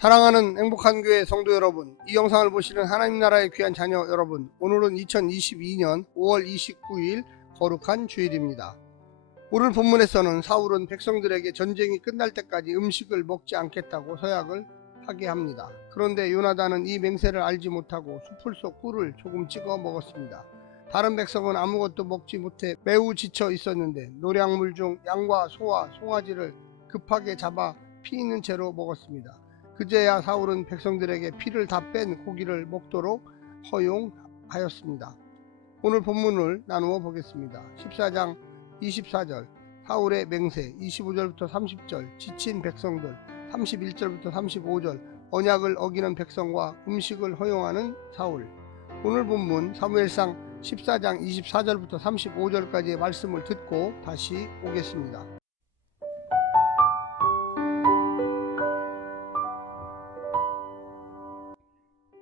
사랑하는 행복한 교회 성도 여러분, 이 영상을 보시는 하나님 나라의 귀한 자녀 여러분, 오늘은 2022년 5월 29일 거룩한 주일입니다. 오늘 본문에서는 사울은 백성들에게 전쟁이 끝날 때까지 음식을 먹지 않겠다고 서약을 하게 합니다. 그런데 요나단은 이 맹세를 알지 못하고 수풀 속 꿀을 조금 찍어 먹었습니다. 다른 백성은 아무것도 먹지 못해 매우 지쳐 있었는데 노량물 중 양과 소와 송아지를 급하게 잡아 피 있는 채로 먹었습니다. 그제야 사울은 백성들에게 피를 다 뺀 고기를 먹도록 허용하였습니다. 오늘 본문을 나누어 보겠습니다. 14장 24절 사울의 맹세, 25절부터 30절 지친 백성들, 31절부터 35절 언약을 어기는 백성과 음식을 허용하는 사울. 오늘 본문 사무엘상 14장 24절부터 35절까지의 말씀을 듣고 다시 오겠습니다.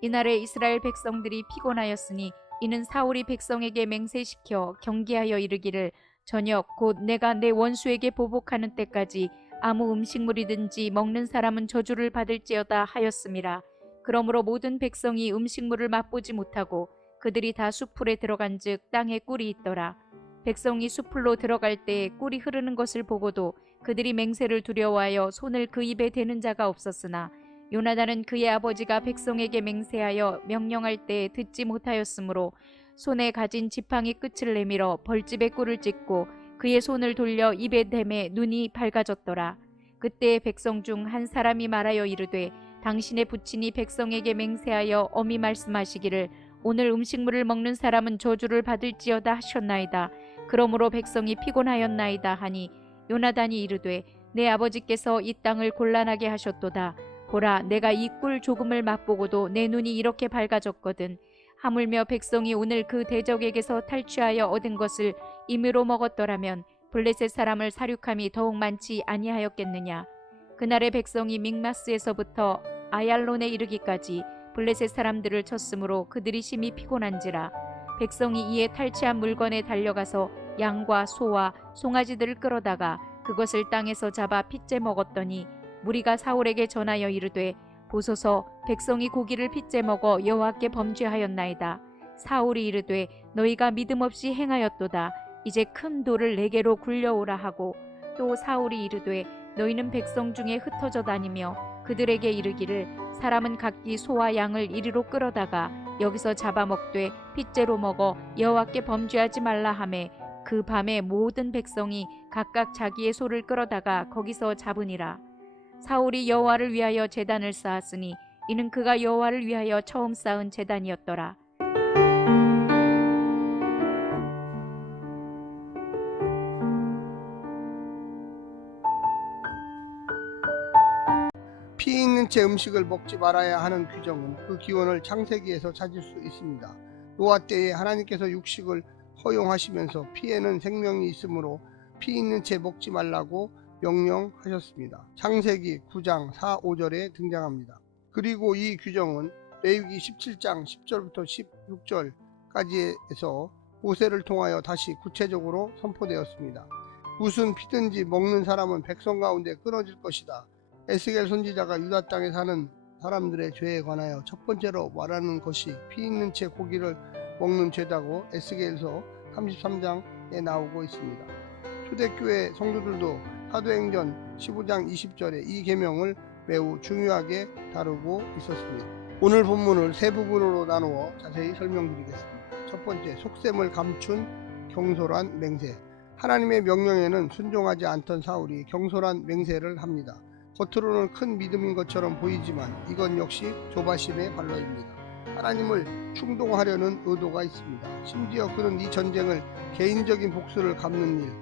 이날에 이스라엘 백성들이 피곤하였으니 이는 사울이 백성에게 맹세시켜 경계하여 이르기를 저녁 곧 내가 내 원수에게 보복하는 때까지 아무 음식물이든지 먹는 사람은 저주를 받을지어다 하였음이라. 그러므로 모든 백성이 음식물을 맛보지 못하고 그들이 다 수풀에 들어간즉 땅에 꿀이 있더라. 백성이 수풀로 들어갈 때 꿀이 흐르는 것을 보고도 그들이 맹세를 두려워하여 손을 그 입에 대는 자가 없었으나 요나단은 그의 아버지가 백성에게 맹세하여 명령할 때 듣지 못하였으므로 손에 가진 지팡이 끝을 내밀어 벌집에 꿀을 찍고 그의 손을 돌려 입에 대매 눈이 밝아졌더라. 그때 백성 중 한 사람이 말하여 이르되 당신의 부친이 백성에게 맹세하여 엄히 말씀하시기를 오늘 음식물을 먹는 사람은 저주를 받을지어다 하셨나이다. 그러므로 백성이 피곤하였나이다 하니 요나단이 이르되 내 아버지께서 이 땅을 곤란하게 하셨도다. 보라, 내가 이 꿀 조금을 맛보고도 내 눈이 이렇게 밝아졌거든. 하물며 백성이 오늘 그 대적에게서 탈취하여 얻은 것을 임의로 먹었더라면 블레셋 사람을 사륙함이 더욱 많지 아니하였겠느냐. 그날의 백성이 믹마스에서부터 아얄론에 이르기까지 블레셋 사람들을 쳤으므로 그들이 심히 피곤한지라. 백성이 이에 탈취한 물건에 달려가서 양과 소와 송아지들을 끌어다가 그것을 땅에서 잡아 핏째 먹었더니 무리가 사울에게 전하여 이르되 보소서 백성이 고기를 핏째 먹어 여호와께 범죄하였나이다. 사울이 이르되 너희가 믿음 없이 행하였도다. 이제 큰 돌을 내게로 굴려오라 하고 또 사울이 이르되 너희는 백성 중에 흩어져 다니며 그들에게 이르기를 사람은 각기 소와 양을 이리로 끌어다가 여기서 잡아먹되 핏째로 먹어 여호와께 범죄하지 말라 하매 그 밤에 모든 백성이 각각 자기의 소를 끌어다가 거기서 잡으니라. 사울이 여호와를 위하여 제단을 쌓았으니 이는 그가 여호와를 위하여 처음 쌓은 제단이었더라. 피 있는 채 음식을 먹지 말아야 하는 규정은 그 기원을 창세기에서 찾을 수 있습니다. 노아 때에 하나님께서 육식을 허용하시면서 피에는 생명이 있으므로 피 있는 채 먹지 말라고 명령하셨습니다. 창세기 9장 4, 5절에 등장합니다. 그리고 이 규정은 레위기 17장 10절부터 16절까지에서 모세를 통하여 다시 구체적으로 선포되었습니다. 무슨 피든지 먹는 사람은 백성 가운데 끊어질 것이다. 에스겔 선지자가 유다 땅에 사는 사람들의 죄에 관하여 첫 번째로 말하는 것이 피 있는 채 고기를 먹는 죄다고 에스겔서 33장에 나오고 있습니다. 초대교회 성도들도 사도행전 15장 20절에 이 계명을 매우 중요하게 다루고 있었습니다. 오늘 본문을 세 부분으로 나누어 자세히 설명드리겠습니다. 첫 번째, 속셈을 감춘 경솔한 맹세. 하나님의 명령에는 순종하지 않던 사울이 경솔한 맹세를 합니다. 겉으로는 큰 믿음인 것처럼 보이지만 이건 역시 조바심의 발로입니다. 하나님을 충동하려는 의도가 있습니다. 심지어 그는 이 전쟁을 개인적인 복수를 갚는 일,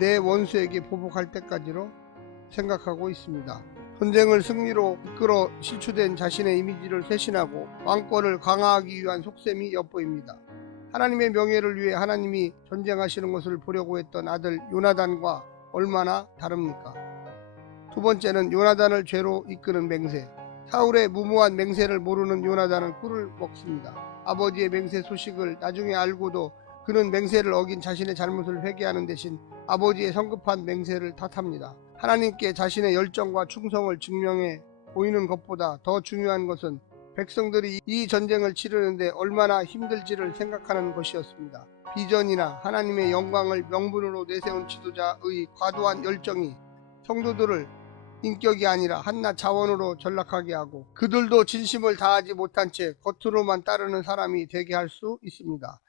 내 원수에게 보복할 때까지로 생각하고 있습니다. 전쟁을 승리로 이끌어 실추된 자신의 이미지를 쇄신하고 왕권을 강화하기 위한 속셈이 엿보입니다. 하나님의 명예를 위해 하나님이 전쟁하시는 것을 보려고 했던 아들 요나단과 얼마나 다릅니까? 두 번째는 요나단을 죄로 이끄는 맹세. 사울의 무모한 맹세를 모르는 요나단은 꿀을 먹습니다. 아버지의 맹세 소식을 나중에 알고도 그는 맹세를 어긴 자신의 잘못을 회개하는 대신 아버지의 성급한 맹세를 탓합니다. 하나님께 자신의 열정과 충성을 증명해 보이는 것보다 더 중요한 것은 백성들이 이 전쟁을 치르는데 얼마나 힘들지를 생각하는 것이었습니다. 비전이나 하나님의 영광을 명분으로 내세운 지도자의 과도한 열정이 성도들을 인격이 아니라 한낱 자원으로 전락하게 하고 그들도 진심을 다하지 못한 채 겉으로만 따르는 사람이 되게 할 수 있습니다.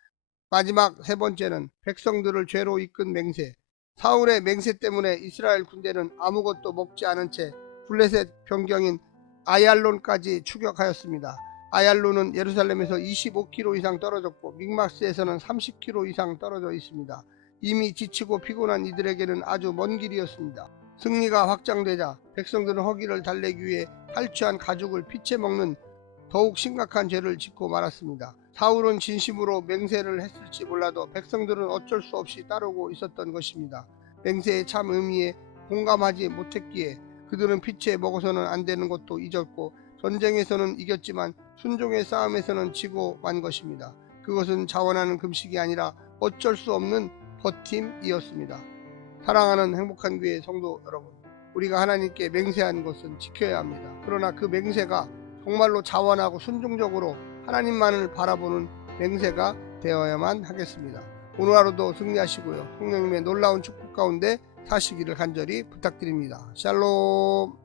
마지막 세 번째는 백성들을 죄로 이끈 맹세. 사울의 맹세 때문에 이스라엘 군대는 아무것도 먹지 않은 채 블레셋 변경인 아얄론까지 추격하였습니다. 아얄론은 예루살렘에서 25km 이상 떨어졌고 믹마스에서는 30km 이상 떨어져 있습니다. 이미 지치고 피곤한 이들에게는 아주 먼 길이었습니다. 승리가 확장되자 백성들은 허기를 달래기 위해 탈취한 가죽을 피채 먹는 더욱 심각한 죄를 짓고 말았습니다. 사울은 진심으로 맹세를 했을지 몰라도 백성들은 어쩔 수 없이 따르고 있었던 것입니다. 맹세의 참 의미에 공감하지 못했기에 그들은 피채 먹어서는 안 되는 것도 잊었고 전쟁에서는 이겼지만 순종의 싸움에서는 지고 만 것입니다. 그것은 자원하는 금식이 아니라 어쩔 수 없는 버팀이었습니다. 사랑하는 행복한 교회 성도 여러분, 우리가 하나님께 맹세한 것은 지켜야 합니다. 그러나 그 맹세가 정말로 자원하고 순종적으로 하나님만을 바라보는 맹세가 되어야만 하겠습니다. 오늘 하루도 승리하시고요. 성령님의 놀라운 축복 가운데 사시기를 간절히 부탁드립니다. 샬롬.